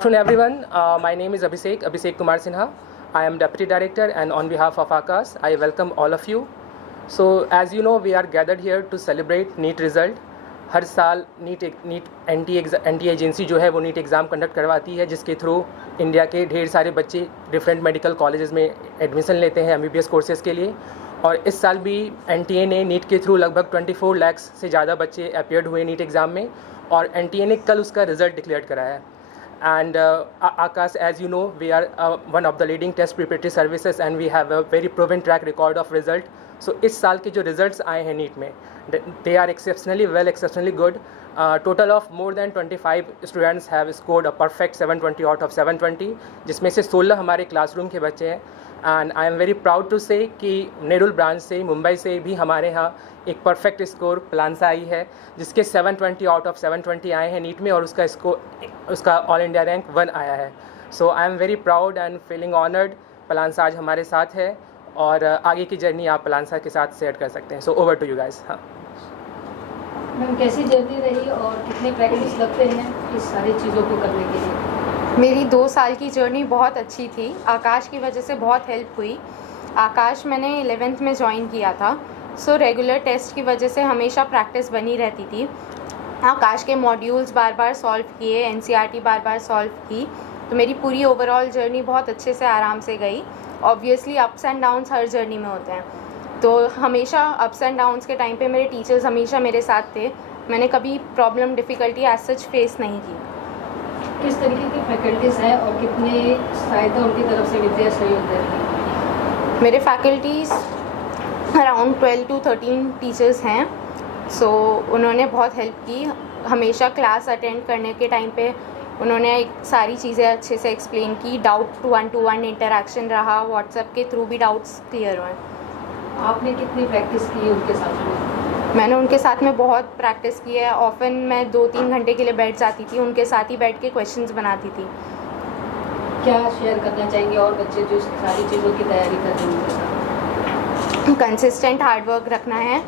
Afternoon everyone, my name is Abhishek Kumar Sinha. I am Deputy Director and on behalf of Akash, I welcome all of you. So as you know, we are gathered here to celebrate NEET result. हर साल NEET anti agency जो है वो NEET exam conduct करवाती है, जिसके through India के ढेर सारे बच्चे डिफरेंट मेडिकल कॉलेजेस में एडमिशन लेते हैं MBBS कोर्सेज़ के लिए। और इस साल भी NTA ने नीट के थ्रू लगभग 24 लाख से ज़्यादा बच्चे अपीयर्ड हुए नीट एग्ज़ाम में, और NTA ने कल उसका रिज़ल्ट डिक्लेयर कराया है। And Akash, as you know, we are one of the leading test preparatory services and we have a very proven track record of result. So इस साल के जो results आए हैं नीट में, they are exceptionally well, exceptionally good. Total of more than 25 students have scored a perfect 720 out of 720, जिसमें से 16 हमारे क्लासरूम के बच्चे हैं। And I am very proud to say कि नेरुल ब्रांच से, मुंबई से भी हमारे यहाँ एक परफेक्ट स्कोर पलांसा आई है, जिसके 720 आउट ऑफ 720 आए हैं नीट में, और उसका ऑल इंडिया रैंक 1 आया है। So I am very proud and feeling honoured. Palansa आज हमारे साथ है और आगे की जर्नी आप पलांसा के साथ शेयर कर सकते हैं। So over to you guys. हाँ मैम, कैसी जर्नी रही और कितने प्रैक्टिस लगते हैं इस सारी चीज़ों को करने के लिए? मेरी 2 साल की जर्नी बहुत अच्छी थी। आकाश की वजह से बहुत हेल्प हुई। आकाश मैंने 11th में ज्वाइन किया था, सो रेगुलर टेस्ट की वजह से हमेशा प्रैक्टिस बनी रहती थी। आकाश के मॉड्यूल्स बार बार सॉल्व किए, NCERT बार बार सॉल्व की, तो मेरी पूरी ओवरऑल जर्नी बहुत अच्छे से आराम से गई। ऑब्वियसली अप्स एंड डाउन्स हर जर्नी में होते हैं, तो हमेशा अप्स एंड डाउन्स के टाइम पे मेरे टीचर्स हमेशा मेरे साथ थे। मैंने कभी problem difficulty as such face नहीं की। किस तरीके की फैकल्टीज़ हैं और कितने सहायता उनकी तरफ से मिलती है, सहयोग देती है? मेरे फैकल्टीज़ अराउंड 12 to 13 टीचर्स हैं। सो उन्होंने बहुत हेल्प की। हमेशा क्लास अटेंड करने के टाइम पे उन्होंने सारी चीज़ें अच्छे से एक्सप्लेन की। डाउट 1-to-1 इंटरेक्शन रहा, व्हाट्सएप के थ्रू भी डाउट्स क्लियर हुए। आपने कितनी प्रैक्टिस की उनके साथ में? मैंने उनके साथ में बहुत प्रैक्टिस की है। ऑफ़न मैं 2-3 घंटे के लिए बैठ जाती थी, उनके साथ ही बैठ के क्वेश्चंस बनाती थी। क्या शेयर करना चाहेंगे और बच्चे जो सारी चीज़ों की तैयारी कर रहे हैं उनके साथ? कंसिस्टेंट हार्डवर्क रखना है,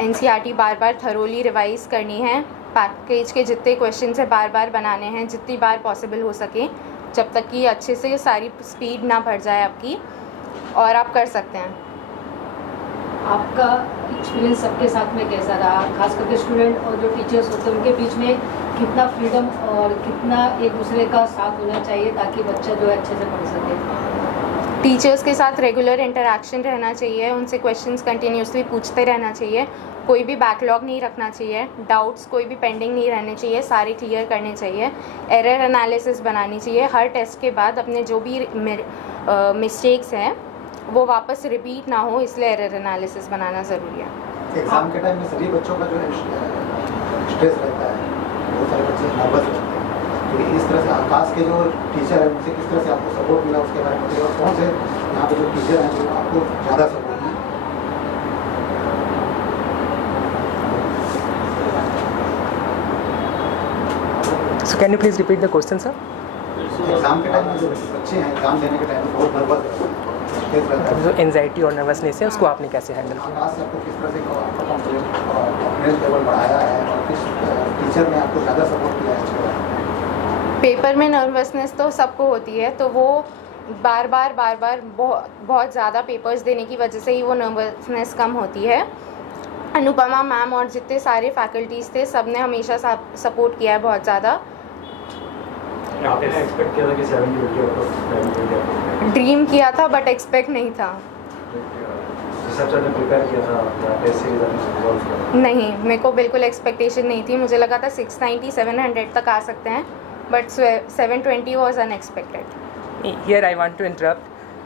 NCERT बार बार थरोली रिवाइज़ करनी है, पैकेज के जितने क्वेश्चन है बार बार बनाने हैं जितनी बार पॉसिबल हो सके, जब तक कि अच्छे से सारी स्पीड ना बढ़ जाए आपकी, और आप कर सकते हैं। आपका एक्सपीरियंस सबके साथ में कैसा रहा, खास करके स्टूडेंट और जो टीचर्स होते हैं उनके बीच में कितना फ्रीडम और कितना एक दूसरे का साथ होना चाहिए ताकि बच्चा जो है अच्छे से पढ़ सके? टीचर्स के साथ रेगुलर इंटरेक्शन रहना चाहिए, उनसे क्वेश्चंस कंटिन्यूसली पूछते रहना चाहिए, कोई भी बैकलॉग नहीं रखना चाहिए, डाउट्स कोई भी पेंडिंग नहीं रहने चाहिए, सारे क्लियर करने चाहिए, एरर एनालिसिस बनानी चाहिए। हर टेस्ट के बाद अपने जो भी मिस्टेक्स हैं वो वापस रिपीट ना हो, इसलिए एरर एनालिसिस बनाना ज़रूरी है। एग्ज़ाम के टाइम में सभी बच्चों का जो है स्ट्रेस रहता है, बहुत सारे बच्चे नर्वस रहते हैं, तो इस तरह से आकाश के जो टीचर हैं उनसे किस तरह से आपको सपोर्ट मिला उसके बारे में बताइए, और कौन से यहाँ पे जो टीचर हैं जो आपको ज़्यादा सपोर्ट मिला? So can you please repeat the question sir? Exam के टाइम में जो बच्चे हैं एग्ज़ाम देने के टाइम में बहुत नर्वस रहते हैं, जो एंजाइटी और नर्वसनेस है उसको आपने कैसे हैंडल किया? आकाश से आपको किस तरह से आपका कॉन्फिडेंस लेवल बढ़ाया है और किस टीचर ने आपको ज़्यादा सपोर्ट किया है? पेपर में नर्वसनेस तो सबको होती है, तो वो बार बार बहुत ज़्यादा पेपर्स देने की वजह से ही वो नर्वसनेस कम होती है। अनुपमा मैम और जितने सारे फैकल्टीज़ थे सब ने हमेशा सपोर्ट किया है बहुत ज़्यादा। आपने एक्सपेक्ट किया था कि 720 ड्रीम किया था बट एक्सपेक्ट नहीं था। सबसे प्रिपेयर किया था टेस्ट सीरीज आपने? नहीं, मेरे को बिल्कुल एक्सपेक्टेशन नहीं थी। मुझे लगा था 690 700 तक आ सकते हैं, but 720 was unexpected. Here I want to interrupt.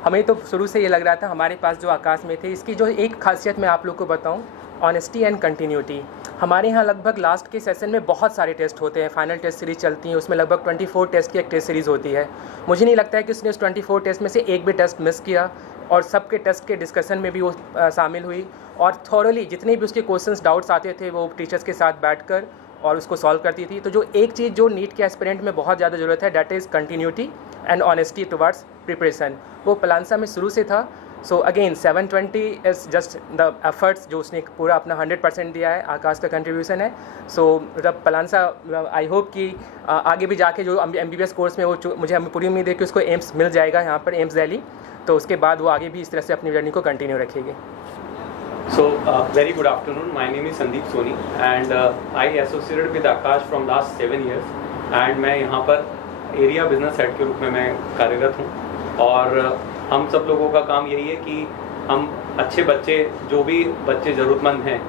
हमें तो शुरू से ये लग रहा था हमारे पास जो आकाश में थे, इसकी जो एक खासियत मैं आप लोग को बताऊं, ऑनेस्टी एंड कंटिन्यूटी। हमारे यहाँ लगभग लास्ट के सेशन में बहुत सारे टेस्ट होते हैं, फाइनल टेस्ट सीरीज़ चलती हैं, उसमें लगभग 24 टेस्ट की एक टेस्ट सीरीज़ होती है। मुझे नहीं लगता है कि उसने उस 24 टेस्ट में से एक भी टेस्ट मिस किया, और सबके टेस्ट के डिस्कशन में भी वो शामिल हुई, और थॉरली जितने भी उसके क्वेश्चंस डाउट्स आते थे वो टीचर्स के साथ बैठकर और उसको सॉल्व करती थी। तो जो एक चीज़ जो नीट के एस्पिरेंट में बहुत ज़्यादा ज़रूरत है, that is continuity and honesty towards preparation. वो पलांसा में शुरू से था। So again 720 is just the efforts जो उसने पूरा अपना 100% दिया है, आकाश का कंट्रीब्यूशन है. सो मतलब पलांसा आई होप कि आगे भी जाके जो MBBS कोर्स में वो मुझे हमें पूरी उम्मीद है कि उसको एम्स मिल जाएगा यहाँ पर, एम्स दिल्ली. तो उसके बाद वो आगे भी इस तरह से अपनी जर्नी को कंटिन्यू रखेगी. So, very good afternoon. My name is Sandeep Soni and I associated with Akash from last 7 years and मैं यहाँ पर एरिया बिजनेस हेड के रूप में मैं कार्यरत हूँ. और हम सब लोगों का काम यही है कि हम अच्छे बच्चे, जो भी बच्चे ज़रूरतमंद हैं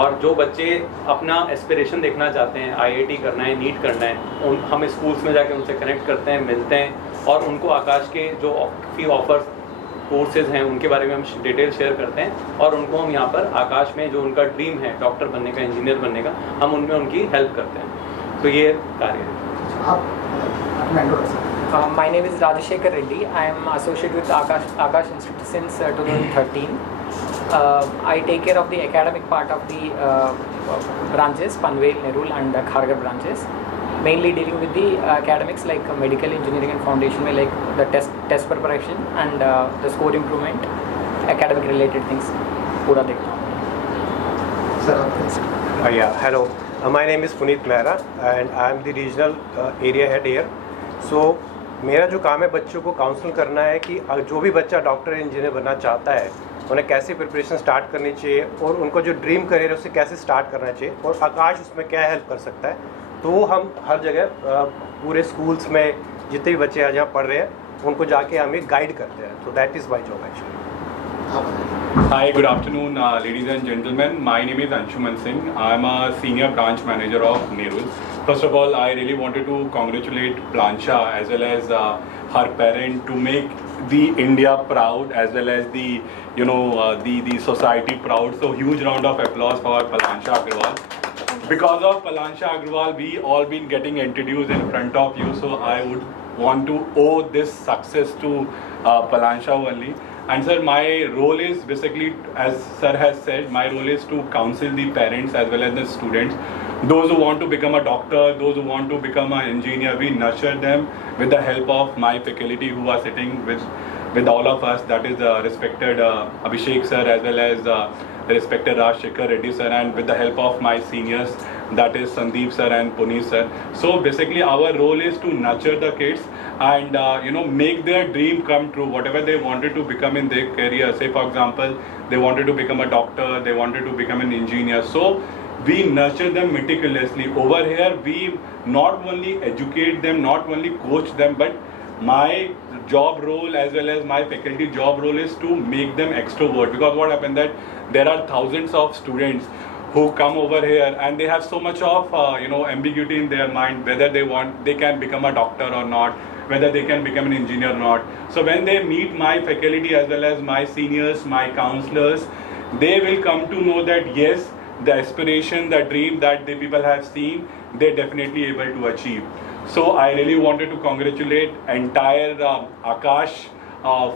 और जो बच्चे अपना एस्पिरेशन देखना चाहते हैं, IIT करना है, नीट करना है, हम स्कूल्स में जाके उनसे कनेक्ट करते हैं, मिलते हैं और उनको आकाश के जो फी ऑफर्स कोर्सेज हैं उनके बारे में हम डिटेल शेयर करते हैं और उनको हम यहाँ पर आकाश में जो उनका ड्रीम है डॉक्टर बनने का, इंजीनियर बनने का, हम उनमें उनकी हेल्प करते हैं. तो ये कार्य है. My name is Rajashekar Reddy. I am associate with Akash Institute since 2013. I take care of the academic part of the branches, Panvel, Nerul and Kharghar branches. Mainly dealing with the academics like medical engineering and foundation में like the test preparation and the score improvement, academic related things पूरा देखता हूँ. Sir Yeah, hello. My name is Puneet Mehra and I am the regional area head here. So मेरा जो काम है बच्चों को काउंसल करना है कि जो भी बच्चा डॉक्टर इंजीनियर बनना चाहता है उन्हें कैसे प्रिपरेशन स्टार्ट करनी चाहिए और उनको जो ड्रीम करियर है उसे कैसे स्टार्ट करना चाहिए और आकाश उसमें क्या हेल्प कर सकता है. तो हम हर जगह पूरे स्कूल्स में जितने भी बच्चे आज यहाँ पढ़ रहे हैं उनको जाके हम गाइड करते हैं. तो that is my job actually. Hi, good afternoon, ladies and gentlemen. My name is Anshuman Singh. I am a senior branch manager of Nerul. First of all, I really wanted to congratulate Plansha as well as her parent to make the India proud as well as the society proud. So huge round of applause for Plansha Agrawal. Because of Plansha Agrawal, we all been getting introduced in front of you. So I would want to owe this success to Plansha only. And sir, my role is basically, as sir has said, my role is to counsel the parents as well as the students. Those who want to become a doctor, those who want to become an engineer, we nurture them with the help of my faculty who are sitting with all of us. That is respected Abhishek sir as well as respected Rajashekar Reddy sir, and with the help of my seniors, that is Sandeep sir and Puneet sir. So basically our role is to nurture the kids and make their dream come true, whatever they wanted to become in their career. Say for example, they wanted to become a doctor, they wanted to become an engineer. So we nurture them meticulously. Over here we not only educate them, not only coach them, but my job role as well as my faculty job role is to make them extrovert. Because what happened that there are thousands of students who come over here and they have so much of ambiguity in their mind whether they can become a doctor or not, whether they can become an engineer or not. So when they meet my faculty as well as my seniors, my counselors, they will come to know that yes, the aspiration, the dream that the people have seen, they're definitely able to achieve. So I really wanted to congratulate entire Akash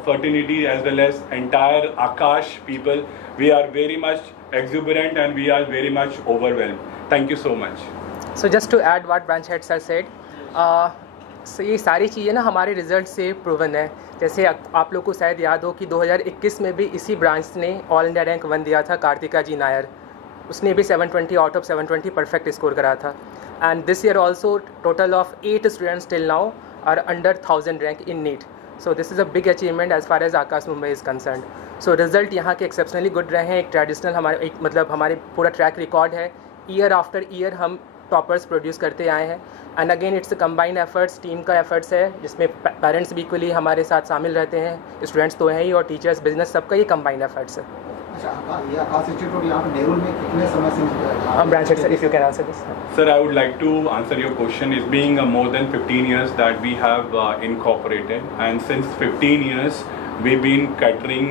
fraternity as well as entire Akash people. We are very much exuberant and we are very much overwhelmed. Thank you so much. So just to add what branch head sir said, so ये सारी चीज़ें ना हमारे result से proven है. जैसे आप लोग को शायद याद हो कि 2021 में भी इसी ब्रांच ने ऑल इंडिया रैंक 1 दिया था, कार्तिका जी नायर. उसने भी 720 आउट ऑफ 720 परफेक्ट स्कोर करा था. And this year also total of 8 students till now are under 1000 rank in NEET. So this is a big achievement as far as Aakash Mumbai is concerned. So result यहाँ के exceptionally good रहे हैं. एक traditional हमारे पूरा track record है. Year after year हम toppers produce करते आए हैं. And again it's combined efforts, team का एफर्ट्स है जिसमें पेरेंट्स भी इक्वली हमारे साथ शामिल रहते हैं, स्टूडेंट्स तो हैं ही और टीचर्स, बिजनेस, सबका ये कंबाइंड एफर्ट्स है. ये आकाश इंस्टीट्यूट यहाँ पे नेरुल में कितने समय से branch head sir, if you can answer this. Sir, I would like to answer your question. It's being more than 15 years that we have incorporated, and since 15 years we've been catering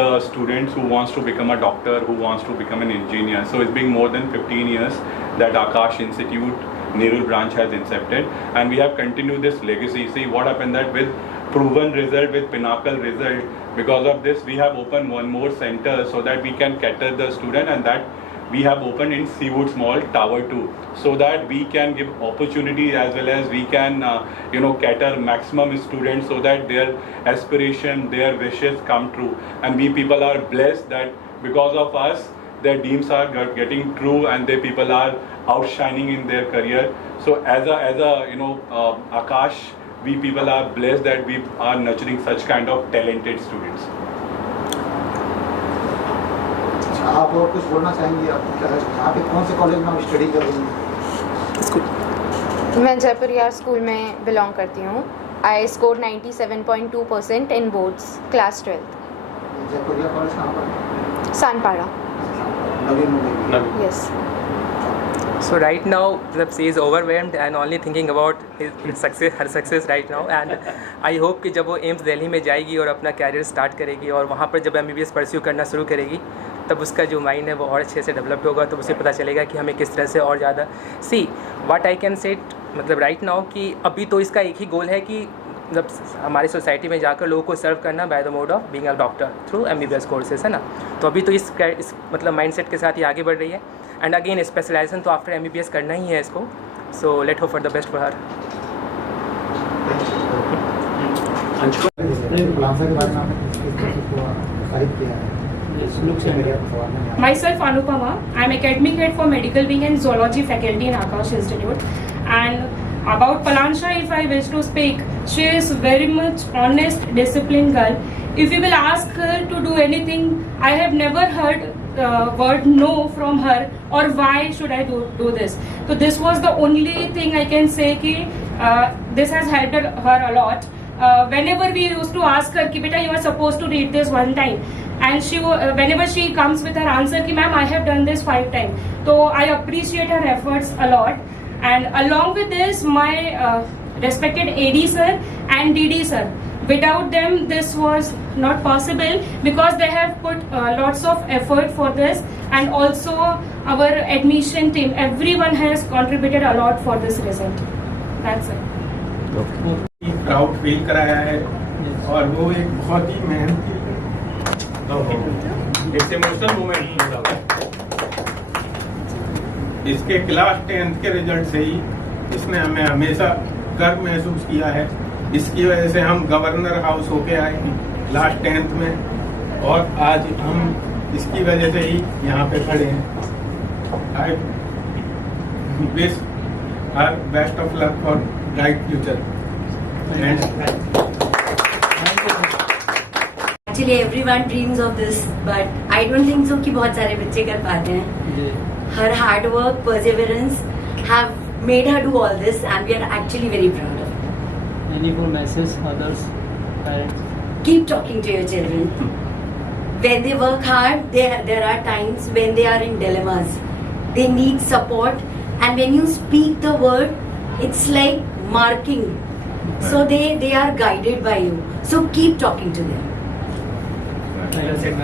the students who wants to become a doctor, who wants to become an engineer. So it's been more than 15 years that Akash Institute Nerul branch has incepted, and we have continued this legacy. See what happened that with proven result, with pinnacle result, because of this we have opened one more center so that we can cater the student, and that we have opened in Seawoods Mall Tower 2, so that we can give opportunity as well as we can cater maximum students so that their aspiration, their wishes come true. And we people are blessed that because of us, their dreams are getting true and their people are outshining in their career. So as a Akash, we people are blessed that we are nurturing such kind of talented students. आप और कुछ बोलना चाहेंगे? आप यहाँ पे कौन से कॉलेज में आप स्टडी कर रही हैं? मैं जयपुर यार स्कूल में बिलोंग करती हूँ. I score 97.2% in boards class 12th. Jaipur यार कॉलेज कहाँ पर? सानपाड़ा. नवीन Mumbai. Yes. So right now, she is overwhelmed and only thinking about her success right now. And I hope कि जब वो एम्स दिल्ली में जाएगी और अपना कैरियर स्टार्ट करेगी और वहाँ पर जब MBBS परस्यू करना शुरू करेगी, तब उसका जो माइंड है वो और अच्छे से डेवलप्ड होगा. तो उसे पता चलेगा कि हमें किस तरह से और ज़्यादा व्हाट आई कैन से मतलब राइट नाउ कि अभी तो इसका एक ही गोल है कि मतलब हमारी सोसाइटी में जाकर लोगों को सर्व करना by the mode of being a doctor through MBBS courses, है ना. तो अभी तो इस मतलब माइंडसेट के साथ ही आगे बढ़ रही है. एंड अगेन स्पेशलाइजेशन तो आफ्टर MBBS करना ही है इसको. So let hope for the best for her. Plansa के बारे में आपने साहित्य किया है. Myself Anupama, I am academic head for medical wing and zoology faculty in Akash Institute. And about Palansha, if I wish to speak, she is very much honest, disciplined girl. If you will ask her to do anything, I have never heard word no from her or why should I do this. So this was the only thing I can say ki this has helped her a lot. Whenever we used to ask her ki beta you are supposed to read this one time, and she whenever she comes with her answer ki ma'am I have done this 5 times. So I appreciate her efforts a lot. And along with this, my respected AD sir and DD sir, without them this was not possible because they have put lots of effort for this. And also our admission team, everyone has contributed a lot for this result. That's it. Proud feel कराया है और वो एक बहुत ही मेहनती it's emotional moment. इसके class 10th के result से ही इसने हमें हमेशा गर्व महसूस किया है. इसकी वजह से हम गवर्नर हाउस होके आए लास्ट 10th में और आज हम इसकी वजह से ही यहाँ पे खड़े हैं. I wish her best of luck for bright future. Actually everyone dreams of this, but I don't think so कि बहुत सारे बच्चे कर पाते हैं. Her hard work, perseverance have made her do all this, and we are actually very proud of her. Any more message others parents? Keep talking to your children. When they work hard, there are times when they are in dilemmas. They need support, and when you speak the word, it's like marking. So they are guided by you. So keep talking to them. Well said.